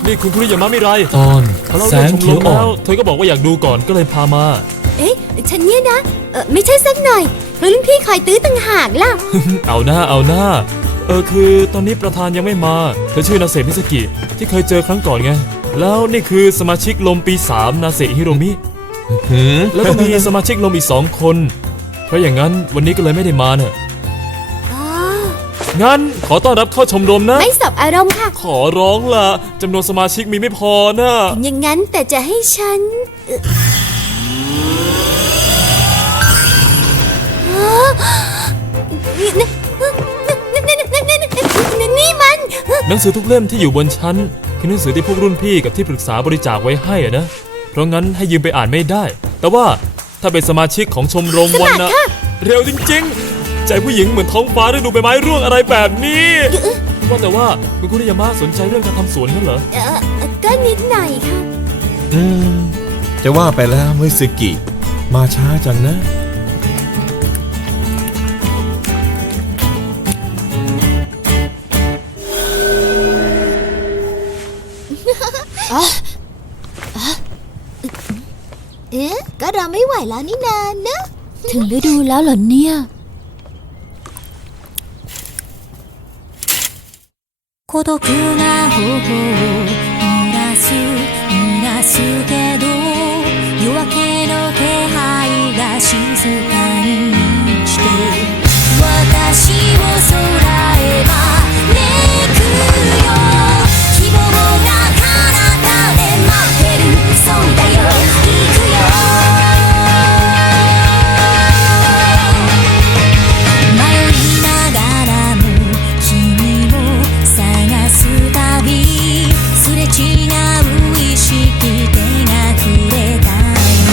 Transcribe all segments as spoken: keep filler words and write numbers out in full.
นี่คุณคุริยามะมิไรตอนแสงเขียวอ่อนเธอก็บอกว่าอยากดูก่อนก็เลยพามาเอ๊ะฉันเนี่ยนะเออไม่ใช่สักหน่อยเพราะรุ่นพี่คอยตื้อต่างหากล่ะเอาหน้าเอาหน้าเออคือตอนนี้ประธานยังไม่มาเธอชื่อนาเซมิสกิที่เคยเจอครั้งก่อนไงแล้วนี่คือสมาชิกลมปีสามนาเซฮิโรมิแล้วก็มีสมาชิกลมอีกสองคนเพราะอย่างนั้นวันนี้ก็เลยไม่ได้มาเนอะงั้นขอต้อนรับเข้าชมรมนะไม่สอบอารมณ์ค่ะขอร้องล่ะจำนวนสมาชิกมีไม่พอนะอย่างงั้นแต่จะให้ฉันนี่มันหนังสือทุกเล่มที่อยู่บนชั้นคือหนังสือที่พวกรุ่นพี่กับที่ปรึกษาบริจาคไว้ให้อะนะเพราะงั้นให้ยืมไปอ่านไม่ได้แต่ว่าถ้าเป็นสมาชิกของชมรมวันนะเร็วจริงๆใจผู้หญิงเหมือนท้องฟ้าฤดูใบไม้ร่วงอะไรแบบนี้ว่าแต่ว่าคุณคุริยามะสนใจเรื่องการทำสวนนั่นเหรอเออก็นิดหน่อยค่ะอืมจะว่าไปแล้วมิสกิมาช้าจังนะเอ๊ะก็รอไม่ไหวแล้วนี่นานนะถึงฤดูแล้วเหรอเนี่ย孤独な頬を濡らす濡らすけど夜明けの気配が静かに満ちて私を空へ招くよ希望が彼方で待ってるそうだよ行くよ迷いながらも君を探すたびすれ違う意識手が触れたいね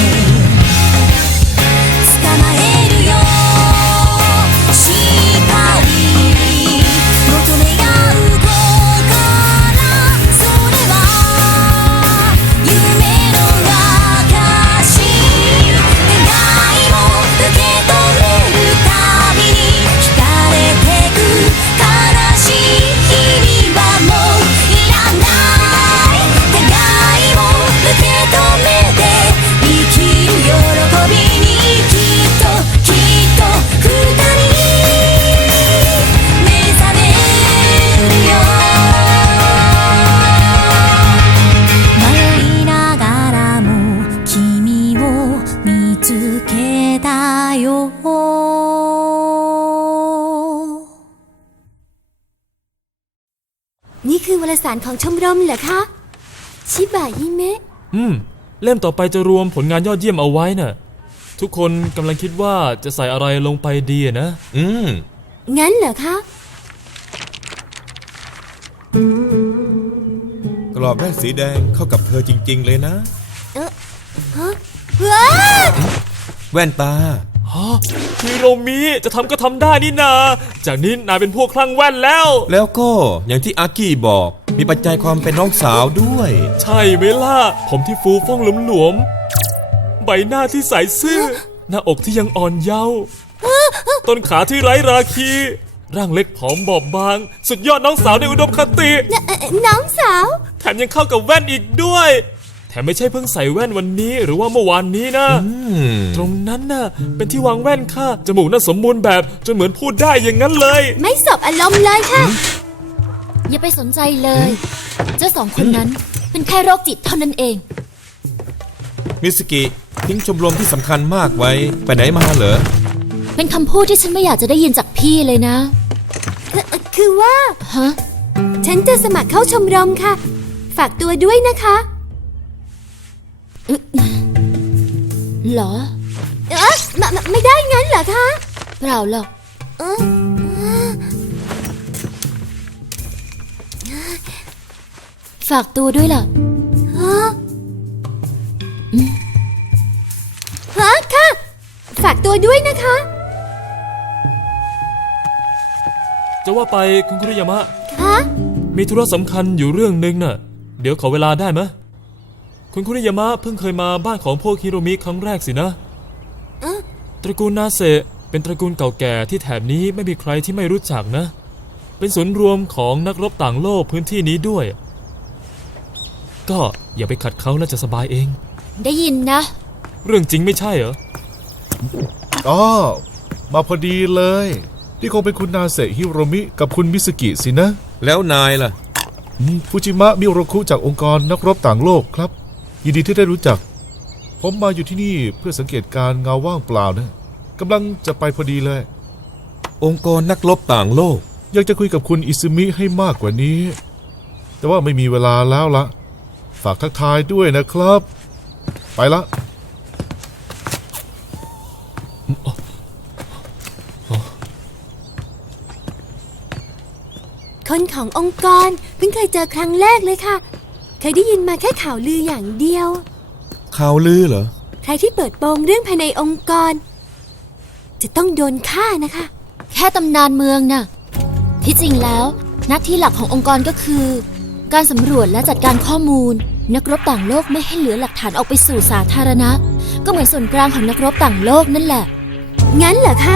捕まえるよしっかり求め合う心それは夢の証願いを受け止めるたびに惹かれてく悲しい日々はもういらない互いを受け止めて生きる喜びにきっときっと二人目覚めるよ迷いながらも君を見つけたよนี่คือวารสารของชมรมเหรอคะชิบะยิเมะอืมเล่มต่อไปจะรวมผลงานยอดเยี่ยมเอาไว้น่ะทุกคนกำลังคิดว่าจะใส่อะไรลงไปดีนะอืมงั้นเหรอคะกรอบแว่นสีแดงเข้ากับเธอจริงๆเลยนะเออฮะว้าแว่นตาฮะฮิโรมิจะทำก็ทำได้นี่นาจากนี้นายเป็นพวกคลั่งแว่นแล้วแล้วก็อย่างที่อากิบอกมีปัจจัยความเป็นน้องสาวด้วยใช่ไหมล่ะผมที่ฟูฟ่องหลวมๆใบหน้าที่ใสซื่อหน้าอกที่ยังอ่อนเยาว์ต้นขาที่ไร้ราคีร่างเล็กผอมบอบบางสุดยอดน้องสาวในอุดมคติน้องสาวแถมยังเข้ากับแว่นอีกด้วยแถมไม่ใช่เพิ่งใส่แว่นวันนี้หรือว่าเมื่อวานนี้นะตรงนั้นน่ะเป็นที่วางแว่นค่ะจมูกน่าสมบูรณ์แบบจนเหมือนพูดได้อย่างนั้นเลยไม่สอบอารมณ์เลยค่ะอย่าไปสนใจเลยเจ้าสองคนนั้นเป็นแค่โรคจิตเท่านั้นเองมิสกิทิ้งชมรมที่สำคัญมากไว้ไปไหนมาเหรอเป็นคำพูดที่ฉันไม่อยากจะได้ยินจากพี่เลยนะคือว่าฮะฉันจะสมัครเข้าชมรมค่ะฝากตัวด้วยนะคะเหรอเอ๊ะไม่ได้งั้นเหรอคะเปล่าหรอกฝากตัวด้วยล่ะฮะฮะค่ะฝากตัวด้วยนะคะจะว่าไปคุณคุริยามะคะมีธุระสำคัญอยู่เรื่องนึงน่ะเดี๋ยวขอเวลาได้ไหมคุณคุริยามะเพิ่งเคยมาบ้านของพวกฮิโรมิครั้งแรกสินะตระกูลนาเซะเป็นตระกูลเก่าแก่ที่แถบนี้ไม่มีใครที่ไม่รู้จักนะเป็นศูนย์รวมของนักรบต่างโลกพื้นที่นี้ด้วยก็อย่าไปขัดเขาแล้วจะสบายเองได้ยินนะเรื่องจริงไม่ใช่เหรออ๋อมาพอดีเลยนี่คงเป็นคุณนาเซฮิโรมิกับคุณมิสกิสินะแล้วนายล่ะอืมฟูจิมะมิโรคุจากองค์กรนักรบต่างโลกครับยินดีที่ได้รู้จัก ผมมาอยู่ที่นี่เพื่อสังเกตการณ์เงาว่างเปล่านะกำลังจะไปพอดีเลยองค์กรนักรบต่างโลกอยากจะคุยกับคุณอิซึมิให้มากกว่านี้ แต่ว่าไม่มีเวลาแล้วละฝากทักทายด้วยนะครับ ไปละคนขององค์กรเพิ่งเคยเจอครั้งแรกเลยค่ะ เคยได้ยินมาแค่ข่าวลืออย่างเดียวข่าวลือเหรอใครที่เปิดโปงเรื่องภายในองค์กร จะต้องโดนฆ่านะคะแค่ตำนานเมืองน่ะ ที่จริงแล้วหน้าที่หลักขององค์กรก็คือ การสำรวจและจัดการข้อมูล นักรบต่างโลกไม่ให้เหลือหลักฐานออกไปสู่สาธารณะ ก็เหมือนส่วนกลางของนักรบต่างโลกนั่นแหละงั้นเหรอคะ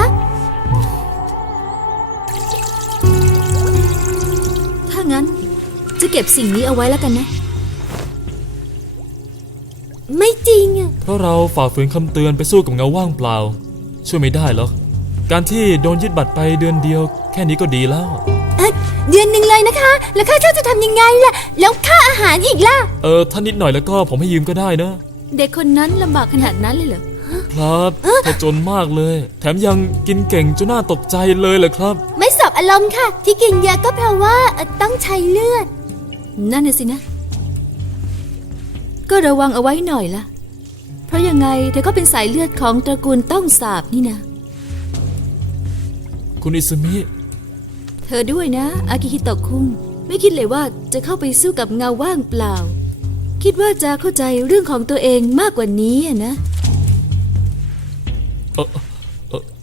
ถ้างั้นจะเก็บสิ่งนี้เอาไว้แล้วกันนะไม่จริงอะเพราะเราฝ่าฝืนคำเตือนไปสู้กับเงาว่างเปล่า ช่วยไม่ได้หรอกการที่โดนยึดบัตรไปเดือนเดียว แค่นี้ก็ดีแล้วเอ๊ะเดือนหนึ่งเลยนะคะ แล้วค่าเช่าจะทำยังไงล่ะ แล้วค่าอาหารอีกล่ะเออถ้านิดหน่อยแล้วก็ผมให้ยืมก็ได้นะเด็กคนนั้นลำบากขนาดนั้นเลยเหรอครับเธอจนมากเลย แถมยังกินเก่งจนน่าตกใจเลยเหรอครับไม่สอบอารมณ์ค่ะ ที่กินเยอะก็เพราะว่าเอ่อต้องใช้เลือดนั่นน่ะสินะ ก็ระวังเอาไว้หน่อยละเพราะยังไงเธอก็เป็นสายเลือดของตระกูลต้องสาบนี่นะคุณอิซึมิเธอด้วยนะ อากิฮิโตะคุง ไม่คิดเลยว่าจะเข้าไปสู้กับเงาว่างเปล่า คิดว่าจะเข้าใจเรื่องของตัวเองมากกว่านี้อะนะเออเออ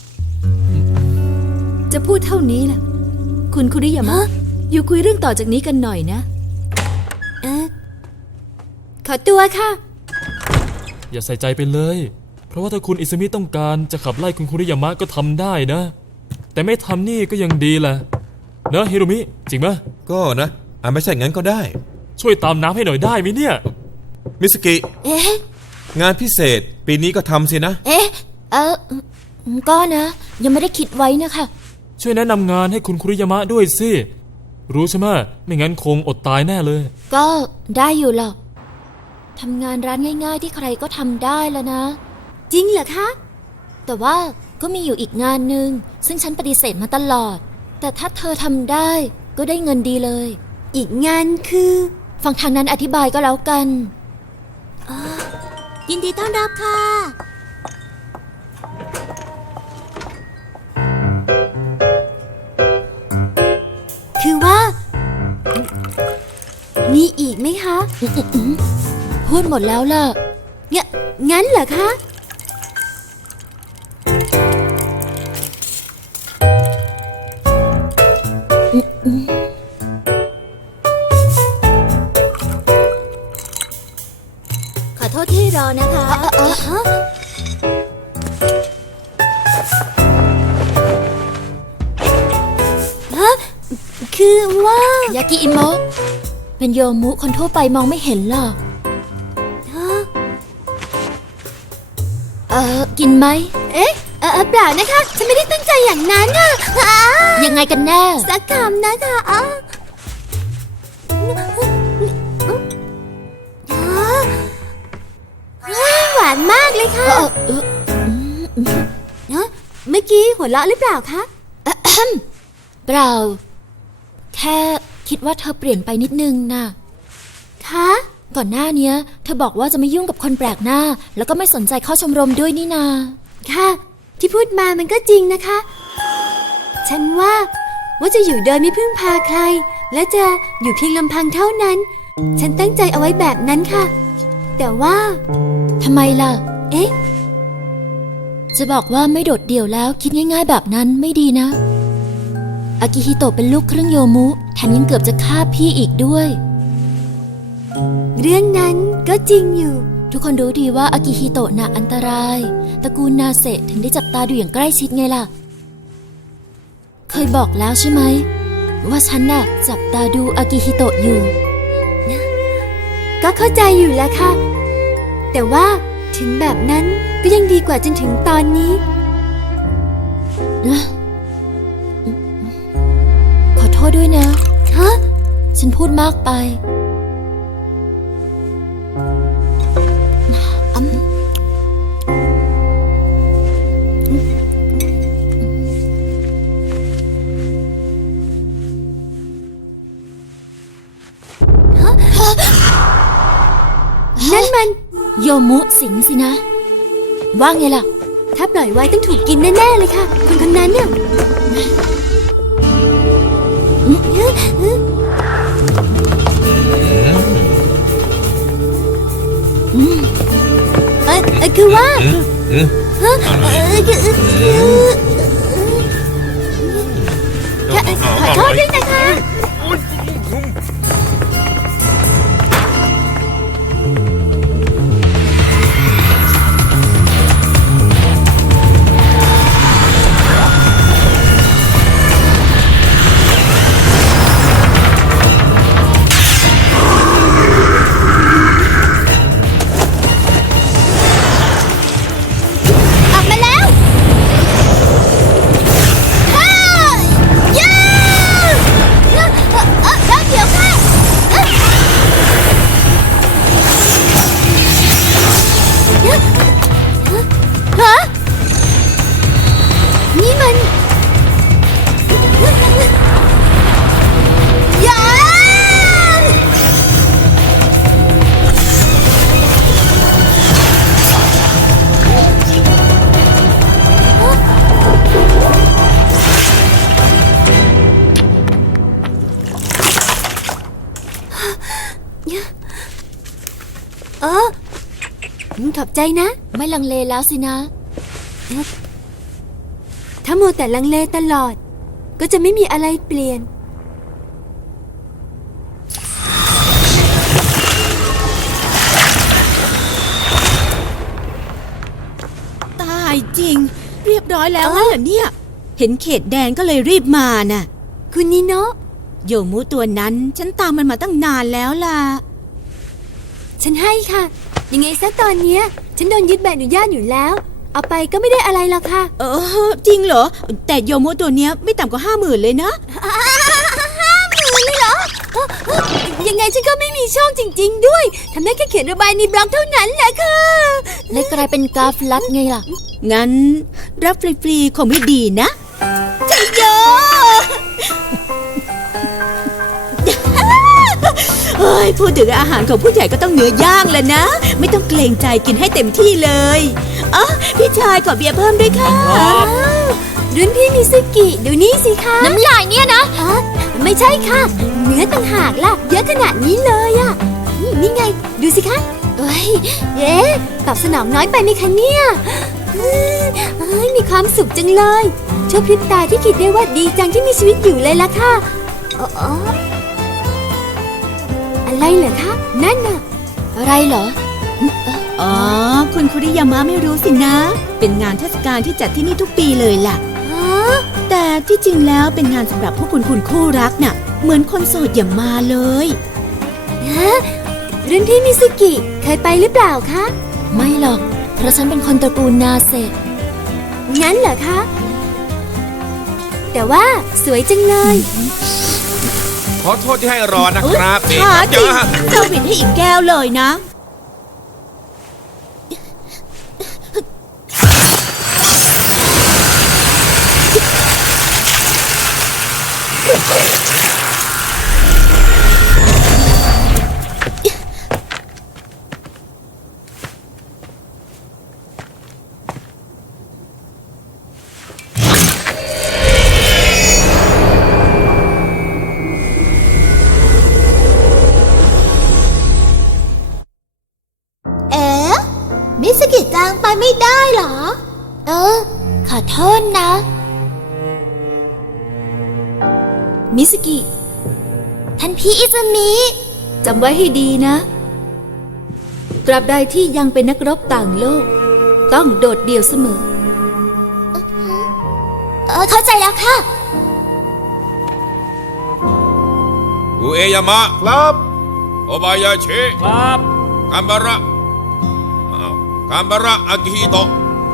จะพูดเท่านี้ล่ะ คุณคุริยามะฮะอยู่คุยเรื่องต่อจากนี้กันหน่อยนะเออขอตัวค่ะอย่าใส่ใจไปเลย เพราะว่าถ้าคุณอิซึมิต้องการจะขับไล่คุณคุริยามะก็ทำได้นะ แต่ไม่ทำนี่ก็ยังดีแหละเนอะฮิโรมิ จริงไหมก็นะอ่ะไม่ใช่งั้นก็ได้ช่วยตามน้ำให้หน่อยได้ไหมเนี่ยมิสกิเอ๊ะงานพิเศษ ปีนี้ก็ทำสินะเอ๊ะ เออก็นะ ยังไม่ได้คิดไว้นะคะช่วยแนะนำงานให้คุณคุริยามะด้วยสิ รู้ใช่ไหมไม่งั้นคงอดตายแน่เลยก็ได้อยู่หรอกทำงานร้านง่ายๆที่ใครก็ทำได้แล้วนะจริงเหรอคะแต่ว่าก็มีอยู่อีกงานหนึ่งซึ่งฉันปฏิเสธมาตลอด แต่ถ้าเธอทำได้ก็ได้เงินดีเลยอีกงานคือฟังทางนั้นอธิบายก็แล้วกันยินดีต้อนรับค่ะ คือว่า มีอีกไหมคะพูดหมดแล้วล่ะงะงั้นเหรอคะ ขอโทษที่รอนะคะฮะฮะคือว่ายากิอิโมะเป็นโยมุคนทั่วไปมองไม่เห็นหรอกฮะเออกินไหมเอ๊ะเออเอ่อเปล่านะคะ ฉันไม่ได้ตั้งใจอย่างนั้นค่ะอ้ายังไงกันแน่สักคำนะคะอ้าอ้าหวานมากเลยค่ะเออเออเอ้อเมื่อกี้หัวเราะหรือเปล่าคะเปล่า แค่คิดว่าเธอเปลี่ยนไปนิดนึงน่ะคะก่อนหน้าเนี้ย เธอบอกว่าจะไม่ยุ่งกับคนแปลกหน้า แล้วก็ไม่สนใจเข้าชมรมด้วยนี่นาค่ะ ที่พูดมามันก็จริงนะคะ ฉันว่าว่าจะอยู่โดยไม่พึ่งพาใคร และจะอยู่เพียงลำพังเท่านั้น ฉันตั้งใจเอาไว้แบบนั้นค่ะ แต่ว่าทำไมล่ะเอ๊ะจะบอกว่าไม่โดดเดี่ยวแล้วคิดง่ายๆแบบนั้นไม่ดีนะ อากิฮิโตะเป็นลูกครึ่งโยมุ แถมยังเกือบจะฆ่าพี่อีกด้วยเรื่องนั้นก็จริงอยู่ทุกคนรู้ดีว่าอากิฮิโตะน่ะอันตราย ตระกูลนาเซะถึงได้จับตาดูอย่างใกล้ชิดไงล่ะ เคยบอกแล้วใช่ไหม ว่าฉันน่ะจับตาดูอากิฮิโตะอยู่ก็เข้าใจอยู่แล้วค่ะ แต่ว่าถึงแบบนั้นก็ยังดีกว่าจนถึงตอนนี้ขอโทษด้วยนะฮะฉันพูดมากไปอืมนั่นมันโยมุสิงสินะ ว่าไงล่ะถ้าปล่อยไว้ต้องถูกกินแน่ๆเลยค่ะ คนคนนั้นเนี่ยเออเออคือว่าฮะเออคือขอโทษด้วยนะคะ ออกมาแล้วฮ่าย่าเอ่อเอ่อเอ่อเดี๋ยวค่ะเอ่อฮะนี่มันย่า เออขอบใจนะไม่ลังเลแล้วสินะถ้ามัวแต่ลังเลตลอด ก็จะไม่มีอะไรเปลี่ยนตายจริง เรียบร้อยแล้วเอ้างั้นเหรอเนี่ย เห็นเขตแดนก็เลยรีบมาน่ะคุณนิโนะโยมุตัวนั้นฉันตามมันมาตั้งนานแล้วล่ะฉันให้ค่ะ ยังไงซะตอนเนี้ย ฉันโดนยึดใบอนุญาตอยู่แล้ว เอาไปก็ไม่ได้อะไรหรอกค่ะเออ จริงเหรอ แต่โยมุตัวเนี้ยไม่ต่ำกว่าห้าหมื่นเลยนะห้าหมื่นเลยเหรอเอ้อเอ้อยังไงฉันก็ไม่มีช่องจริง ๆ ด้วย ทำได้แค่เขียนระบายในบล็อกเท่านั้นแหละค่ะเลยกลายเป็นกราฟลัดไงล่ะงั้นรับฟรีๆคงไม่ดีนะใจโยเฮ้ยพูดถึงอาหารของผู้ใหญ่ก็ต้องเนื้อย่างแหละนะ ไม่ต้องเกรงใจกินให้เต็มที่เลยอ๋อพี่ชายขอเบียร์เพิ่มด้วยค่ะอ้าวรุ่นพี่มิซึกิดูนี่สิคะน้ำลายเนี่ยนะอ๋อไม่ใช่ค่ะ เนื้อต่างหากล่ะ เยอะขนาดนี้เลยอะนี่นี่ไง ดูสิคะเอ้ยเอ๊ะตอบสนองน้อยไปไหมคะเนี่ยเอ้ยเอ้ยมีความสุขจังเลยชั่วพริบตาที่คิดได้ว่าดีจังที่มีชีวิตอยู่เลยล่ะค่ะอ๋ออ๋ออะไรเหรอคะ นั่นน่ะอะไรเหรออ๋อ คุณคุริยามะไม่รู้สินะ เป็นงานเทศกาลที่จัดที่นี่ทุกปีเลยล่ะอ๋อแต่ที่จริงแล้วเป็นงานสำหรับพวกคุณคุณคู่รักน่ะ เหมือนคนโสดอย่ามาเลยฮะรุ่นพี่มิซึกิเคยไปหรือเปล่าคะไม่หรอก เพราะฉันเป็นคนตระกูลนาเซะงั้นเหรอคะ แต่ว่าสวยจังเลยขอโทษที่ให้รอนะครับเอ้ยนี่ช้าครับจริงเดี๋ยวเจ้าหวินให้อีกแก้วเลยนะเอ๋มิสกิจังไปไม่ได้เหรอเออ ขอโทษนะ มิสกิ ท่านพี่อิซุมิจำไว้ให้ดีนะ ตราบใดที่ยังเป็นนักรบต่างโลก ต้องโดดเดี่ยวเสมอเออ เข้าใจแล้วค่ะอุเอยามะครับโอบายาชิครับคาบาระอ้าวคาบาระอากิฮิโตะ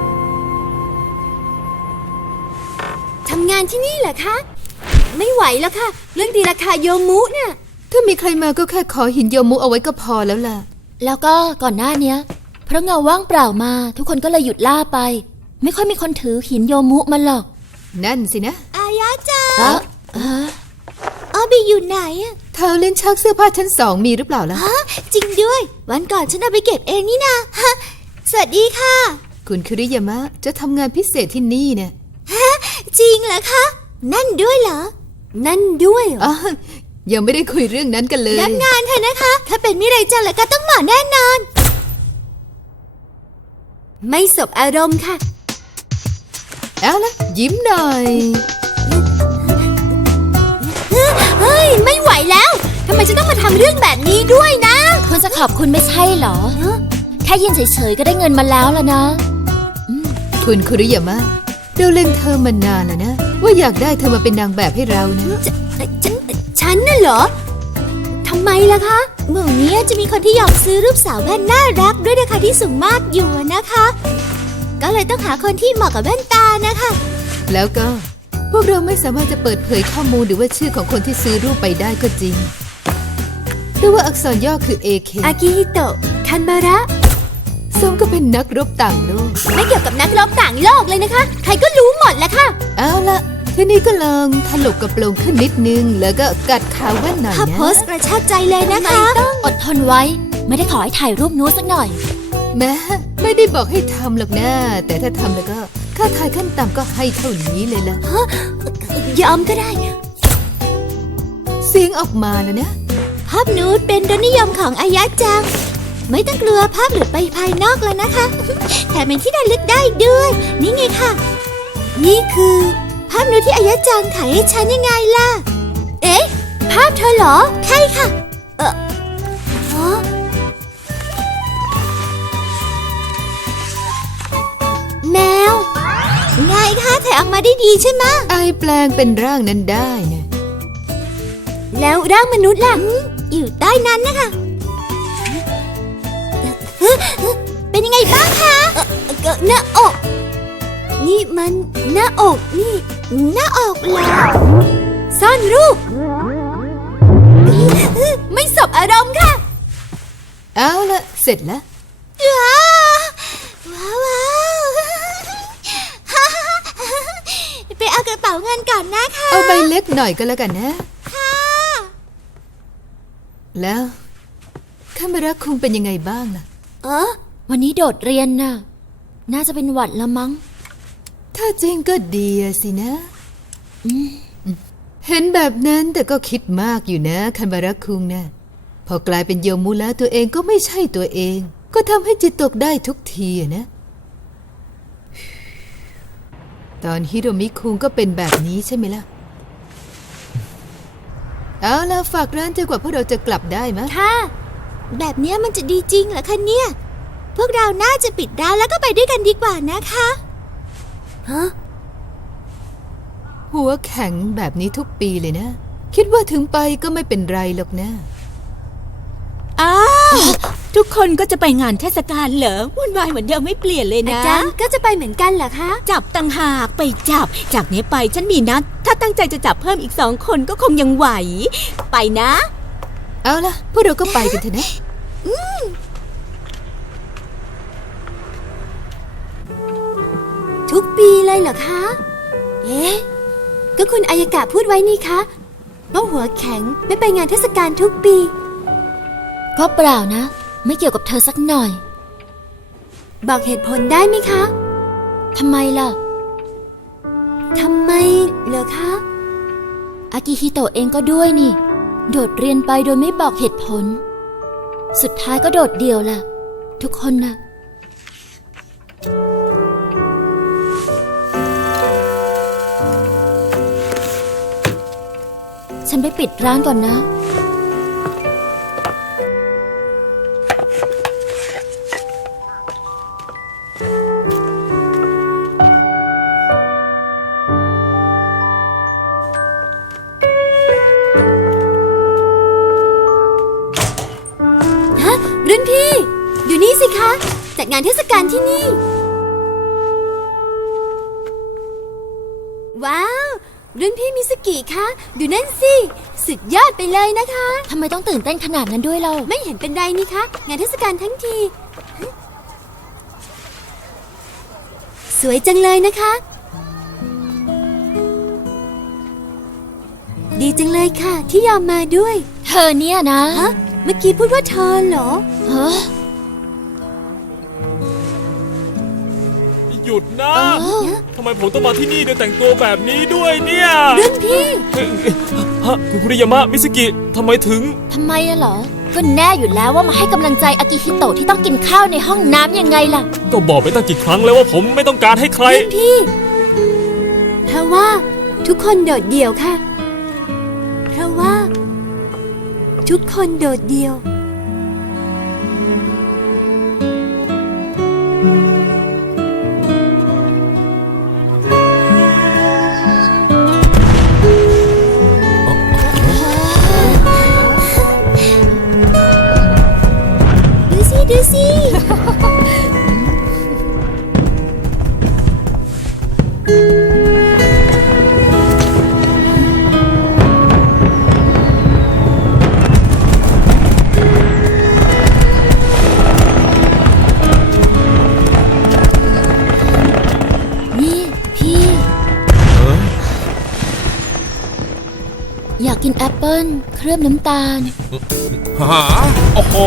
ทำงานที่นี่เหรอคะ ไม่ไหวแล้วค่ะ เรื่องตีราคาโยมุเนี่ยถ้ามีใครมาก็แค่ขอหินโยมุเอาไว้ก็พอแล้วล่ะแล้วก็ก่อนหน้าเนี้ย เพราะเงาว่างเปล่ามา ทุกคนก็เลยหยุดล่าไป ไม่ค่อยมีคนถือหินโยมุมาหรอกนั่นสินะอายะจังเออเออออบีอยู่ไหนอะเธอเล่นชักเสื้อผ้าชั้นสองมีหรือเปล่าล่ะฮะจริงด้วย วันก่อนฉันเอาไปเก็บเองนี่นาฮะสวัสดีค่ะคุณคุริยามะจะทำงานพิเศษที่นี่เนี่ยจริงเหรอคะ นั่นด้วยเหรอนั่นด้วยเหรออ๋อยังไม่ได้คุยเรื่องนั้นกันเลยรับงานเถอะนะคะ ถ้าเป็นมิไรจังแล้วก็ต้องเหมาะแน่นอนไม่สบอารมณ์ค่ะเอาละยิ้มหน่อยเฮ้ย ไม่ไหวแล้วทำไมฉันต้องมาทำเรื่องแบบนี้ด้วยนะคุณจะขอบคุณไม่ใช่เหรอฮะแค่ยืนเฉยๆก็ได้เงินมาแล้วล่ะนะคุณคุริยามะเราเล่นเธอมานานแล้วนะ ว่าอยากได้เธอมาเป็นนางแบบให้เรานะจะฉันฉันน่ะเหรอ ทำไมล่ะคะหมู่เนี้ยจะมีคนที่อยากซื้อรูปสาวแว่นน่ารักด้วยราคาที่สูงมากอยู่นะคะ ก็เลยต้องหาคนที่เหมาะกับแว่นตานะคะแล้วก็พวกเราไม่สามารถจะเปิดเผยข้อมูลหรือว่าชื่อของคนที่ซื้อรูปไปได้ก็จริงแต่ว่าอักษรย่อคือ เอ เคอากิฮิโตะ คันบาระสมก็เป็นนักรบต่างโลกไม่เกี่ยวกับนักรบต่างโลกเลยนะคะ ใครก็รู้หมดแหละค่ะเอาละทีนี้ก็ลองถลกกระโปรงขึ้นนิดนึง แล้วก็กัดขาแว่นหน่อยถ้านะโพสต์กระชากใจเลยนะคะอดทนไว้ ไม่ได้ขอให้ถ่ายรูปนู้นสักหน่อยแม้ไม่ได้บอกให้ทำหรอกนะ แต่ถ้าทำแล้วก็ค่าถ่ายขั้นต่ำก็ให้เท่านี้เลยล่ะยอมก็ได้เสียงออกมาแล้วนะภาพนูดเป็นรสนิยมของอายะจัง ไม่ต้องกลัวภาพหลุดไปภายนอกแล้วนะคะ แถมเป็นที่ระลึกได้ด้วย นี่ไงค่ะนี่คือภาพนูดที่อายะจังถ่ายให้ฉันยังไงล่ะเอ๊ะ ภาพเธอเหรอใช่ค่ะเออฮะแมวไงคะถ่ายออกมาได้ดีใช่ไหมะไอแปลงเป็นร่างนั้นได้นะแล้วร่างมนุษย์ล่ะอยู่ใต้นั้นนะคะ เป็นยังไงบ้างคะก็หน้าอก นี่มันหน้าอกนี่หน้าอกเหรอซ่อนรูป ไม่สบอารมณ์ค่ะเอาละเสร็จแล้วว้าวว้าวว้าว ไปเอากระเป๋าเงินก่อนนะคะเอาใบเล็กหน่อยก็แล้วกันนะค่ะแล้วคามาระคุงเป็นยังไงบ้างล่ะเออวันนี้โดดเรียนน่ะ น่าจะเป็นหวัดละมั้งถ้าจริงก็ดีอะสินะอืมเห็นแบบนั้นแต่ก็คิดมากอยู่นะคันบาระคุงนะพอกลายเป็นโยมุแล้วตัวเองก็ไม่ใช่ตัวเอง ก็ทำให้จิตตกได้ทุกทีอะนะ ตอนฮิโรมิคุงก็เป็นแบบนี้ใช่ไหมล่ะ เอาล่ะฝากร้านจนกว่าพวกเราจะกลับได้มะค่ะ แบบเนี้ยมันจะดีจริงเหรอคะเนี่ย พวกเราน่าจะปิดร้านแล้วก็ไปด้วยกันดีกว่านะคะฮะหัวแข็งแบบนี้ทุกปีเลยนะ คิดว่าถึงไปก็ไม่เป็นไรหรอกนะอ้าวทุกคนก็จะไปงานเทศกาลเหรอวุ่นวายเหมือนเดิมไม่เปลี่ยนเลยอานะจารย์ก็จะไปเหมือนกันเหรอคะจับต่างหากไปจับ จากนี้ไปฉันมีนัด ถ้าตั้งใจจะจับเพิ่มอีกสองคนก็คงยังไหว ไปนะเอาล่ะ พวกเราก็ไปกันเถอะนะทุกปีเลยเหรอคะ เอ๊ะ ก็คุณอายากะพูดไว้นี่คะว่าหัวแข็งไม่ไปงานเทศกาลทุกปีก็เปล่านะ ไม่เกี่ยวกับเธอสักหน่อยบอกเหตุผลได้ไหมคะทำไมล่ะทำไมเหรอคะอากิฮิโตะเองก็ด้วยนี่ โดดเรียนไปโดยไม่บอกเหตุผล สุดท้ายก็โดดเดี่ยวล่ะ ทุกคนนะฉันไปปิดร้านก่อนนะพี่ดูนี่สิคะจัดงานเทศกาลที่นี่ ว้าวรุ่นพี่มิสกิคะดูนั่นสิสุดยอดไปเลยนะคะทำไมต้องตื่นเต้นขนาดนั้นด้วยเราไม่เห็นเป็นไรนี่คะงานเทศกาลทั้งทีสวยจังเลยนะคะ ดีจังเลยค่ะที่ยอมมาด้วยเธอเนี่ยนะฮะเมื่อกี้พูดว่าเธอเหรอเฮ้อหยุดนะเออทำไมผมต้องมาที่นี่โดยแต่งตัวแบบนี้ด้วยเนี่ยรุ่นพี่เฮ้ยฮะคุณคุริยามะมิสกิทำไมถึงทำไมอะเหรอ ก็แน่อยู่แล้วว่ามาให้กำลังใจอากิฮิโตะที่ต้องกินข้าวในห้องน้ำยังไงล่ะก็บอกไปตั้งกี่ครั้งแล้วว่าผมไม่ต้องการให้ใครรุ่นพี่เพราะว่าทุกคนโดดเดี่ยวค่ะ เพราะว่า ทุกคนโดดเดี่ยว ดูสิ ดูสินี่พี่ อยากกินแอปเปิ้ลเคลือบน้ำตาลหาโอ้โห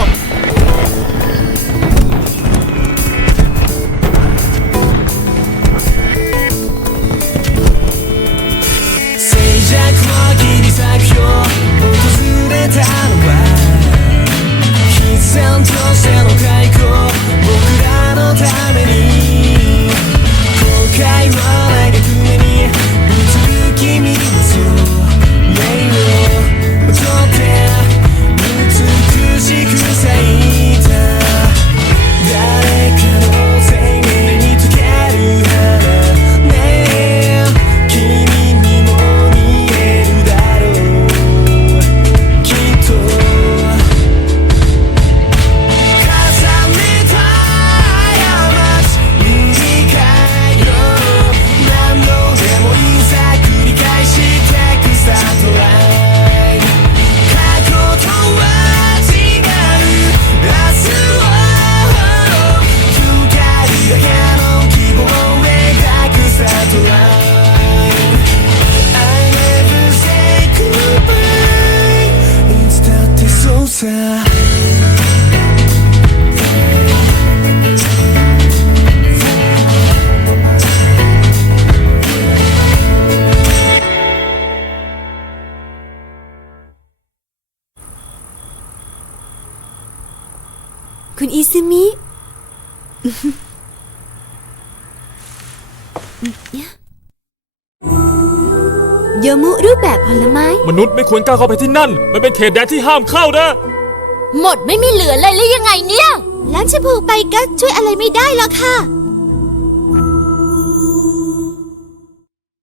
静寂を切り裂く日を訪れたのは必然としての開口僕らのために後悔はないで船に映る君の命を取って美しく咲いた誰かの生命に溶ける花ねえ君にも見えるだろうきっと重ねた過ち塗り替えよう何度でもいざ繰り返してくスタートライン過去とは違う明日を二人だけの希望を描くスタートラインI never say goodbye いつだってそうさคุณอิซึมิ โยมุรูปแบบผลไม้มนุษย์ไม่ควรก้าวเข้าไปที่นั่น มันเป็นเขตแดนที่ห้ามเข้านะหมดไม่มีเหลือเลยหรือยังไงเนี่ยล้างแชมพูไปก็ช่วยอะไรไม่ได้หรอกค่ะ